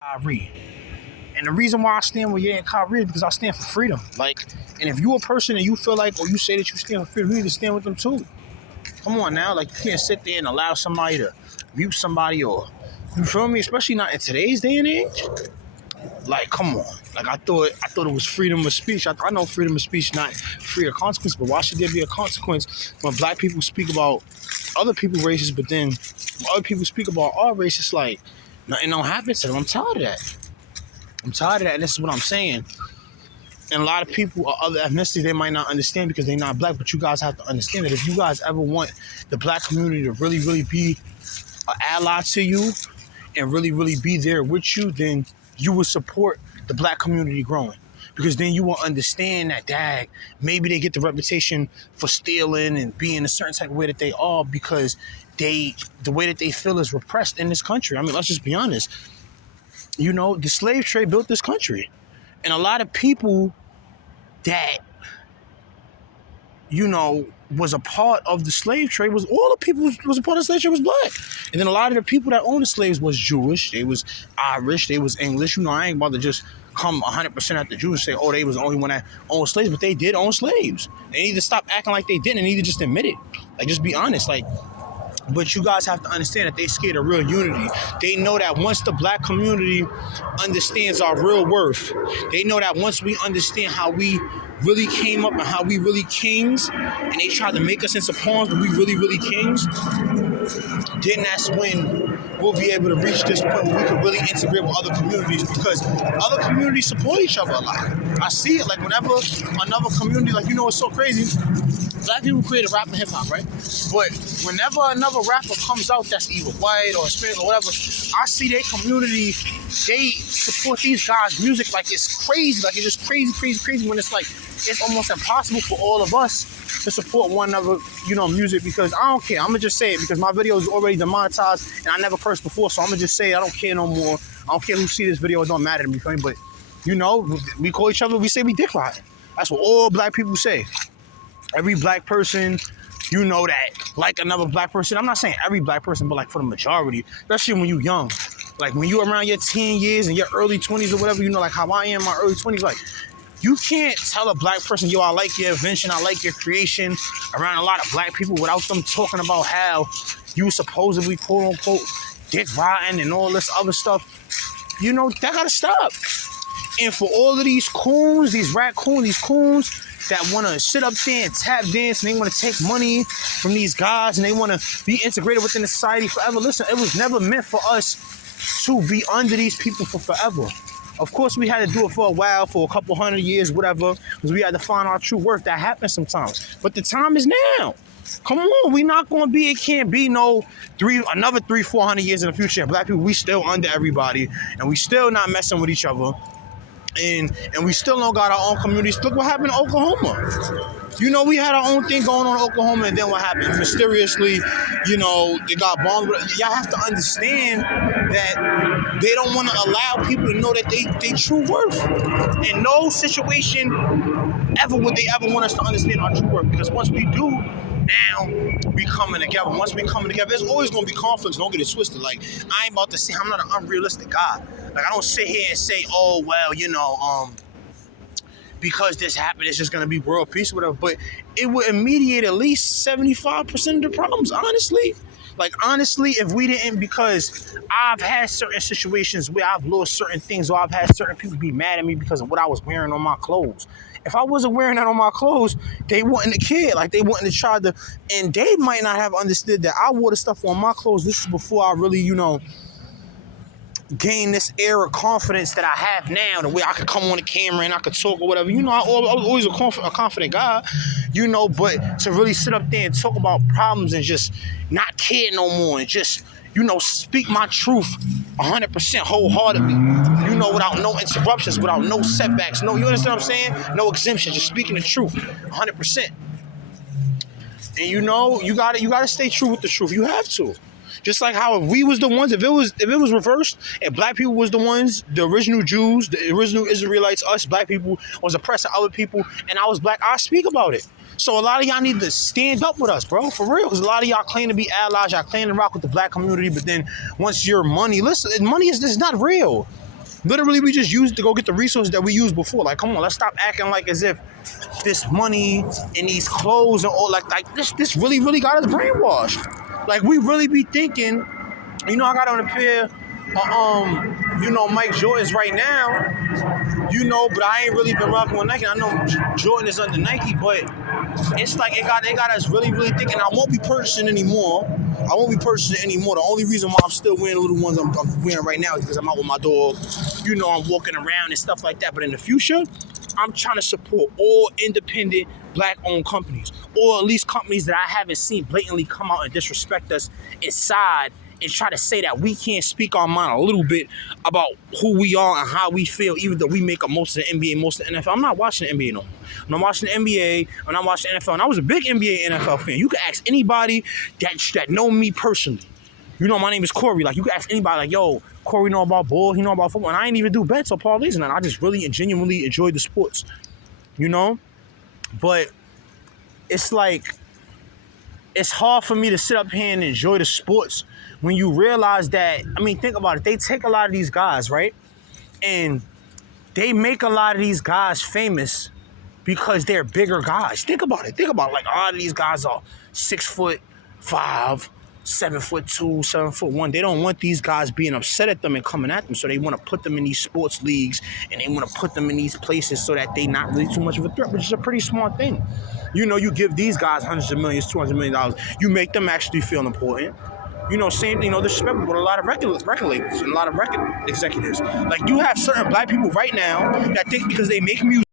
Kyrie. And the reason why I stand with Ye and Kyrie is because I stand for freedom. Like, and if you a person and you feel like, or you say that you stand for freedom, you need to stand with them too. Come on now, like you can't sit there and allow somebody to mute somebody, or you feel me? Especially not in today's day and age. Like, come on. Like I thought it was freedom of speech. I know freedom of speech not free of consequence, but why should there be a consequence when black people speak about other people's races, but then when other people speak about our race, it's like nothing don't happen to them. I'm tired of that. I'm tired of that, and this is what I'm saying. And a lot of people of other ethnicities, they might not understand because they're not black, but you guys have to understand that if you guys ever want the black community to really, really be an ally to you and really, really be there with you, then you will support the black community growing. Because then you will understand that, dag, maybe they get the reputation for stealing and being a certain type of way that they are because the way that they feel is repressed in this country. I mean, let's just be honest. You know, the slave trade built this country. And a lot of people that, was a part of the slave trade was all the people was a part of the slave trade was black. And then a lot of the people that owned the slaves was Jewish, they was Irish, they was English. I ain't about to just come 100% at the Jews and say, oh, they was the only one that owned slaves, but they did own slaves. They need to stop acting like they didn't and need to just admit it. Like, just be honest. Like, but you guys have to understand that they scared of real unity. They know that once the black community understands our real worth, they know that once we understand how we really came up and how we really kings, and they tried to make us into pawns, but we really, really kings, then that's when we'll be able to reach this point where we can really integrate with other communities, because other communities support each other a lot. I see it, like whenever another community, like, it's so crazy. Black people created rap and hip hop, right? But whenever another rapper comes out that's either white or Hispanic or whatever, I see their community, they support these guys' music like it's crazy. Like, it's just crazy, crazy, crazy, when it's like, it's almost impossible for all of us to support one another, music, because I don't care. I'm going to just say it because my video is already demonetized and I never cursed before, so I'm going to just say it. I don't care no more. I don't care who see this video. It don't matter to me, but, we call each other, we say we dick riding. That's what all black people say. Every black person, that like another black person. I'm not saying every black person, but like for the majority, especially when you're young. Like when you around your 10 years and your early 20s or whatever, like how I am in my early 20s, like you can't tell a black person, yo, I like your invention, I like your creation, around a lot of black people without them talking about how you supposedly, quote unquote, dick riding and all this other stuff. That gotta stop. And for all of these coons, these coons that want to sit up there and tap dance and they want to take money from these guys and they want to be integrated within the society forever. Listen, it was never meant for us to be under these people for forever. Of course, we had to do it for a while, for a couple hundred years, whatever, because we had to find our true worth. That happens sometimes. But the time is now. Come on, we not going to be, it can't be no another 300-400 years in the future. Black people, we still under everybody and we still not messing with each other. And we still don't got our own communities. Look what happened in Oklahoma. We had our own thing going on in Oklahoma, and then what happened? Mysteriously, they got bombed. Y'all have to understand that they don't want to allow people to know that they true worth. In no situation ever would they ever want us to understand our true worth, because once we do, now we coming together. Once we coming together, there's always gonna be conflicts. Don't get it twisted. Like, I ain't about to say I'm not an unrealistic guy. Like, I don't sit here and say, oh well, because this happened, it's just gonna be world peace or whatever. But it would alleviate at least 75% of the problems, honestly. Like, honestly, if we didn't, because I've had certain situations where I've lost certain things, or I've had certain people be mad at me because of what I was wearing on my clothes. If I wasn't wearing that on my clothes, they wouldn't have cared. Like, they wouldn't have tried to, and they might not have understood that I wore the stuff on my clothes. This is before I really, gain this air of confidence that I have now, the way I could come on the camera and I could talk or whatever. I was always a confident guy, but to really sit up there and talk about problems and just not care no more and just, speak my truth 100% wholeheartedly, without no interruptions, without no setbacks, you understand what I'm saying? No exemptions, just speaking the truth 100%. And you gotta stay true with the truth. You have to. Just like how if we was the ones, if it was reversed, and black people was the ones, the original Jews, the original Israelites, us black people was oppressing other people, and I was black, I speak about it. So a lot of y'all need to stand up with us, bro, for real. Because a lot of y'all claim to be allies, y'all claim to rock with the black community, but then once your money, listen, money is not real. Literally, we just use it to go get the resources that we used before. Like, come on, let's stop acting like as if this money and these clothes and all like this really, really got us brainwashed. Like, we really be thinking, I got on a pair of, Mike Jordans right now, but I ain't really been rocking with Nike. I know Jordan is under Nike, but it's like it got us really, really thinking. I won't be purchasing anymore. The only reason why I'm still wearing the little ones I'm wearing right now is because I'm out with my dog. I'm walking around and stuff like that. But in the future, I'm trying to support all independent black-owned companies, or at least companies that I haven't seen blatantly come out and disrespect us inside and try to say that we can't speak our mind a little bit about who we are and how we feel, even though we make up most of the NBA, most of the NFL. I'm not watching the NBA no more. When I'm watching the NBA, when I'm watching the NFL, and I was a big NBA and NFL fan. You can ask anybody that know me personally. My name is Corey. Like, you can ask anybody, like, yo, Corey know about ball, he know about football. And I ain't even do bets or parlays, and I just really and genuinely enjoy the sports. But it's like, it's hard for me to sit up here and enjoy the sports when you realize that, think about it. They take a lot of these guys, right? And they make a lot of these guys famous because they're bigger guys. Think about it. Like, a lot of these guys are 6'5", 7'2", 7'1". They don't want these guys being upset at them and coming at them, so they want to put them in these sports leagues and they want to put them in these places so that they not really too much of a threat, which is a pretty smart thing. You give these guys hundreds of millions, $200 million. You make them actually feel important. Same thing, disrespectful with a lot of record labels and a lot of record executives. Like, you have certain black people right now that think because they make music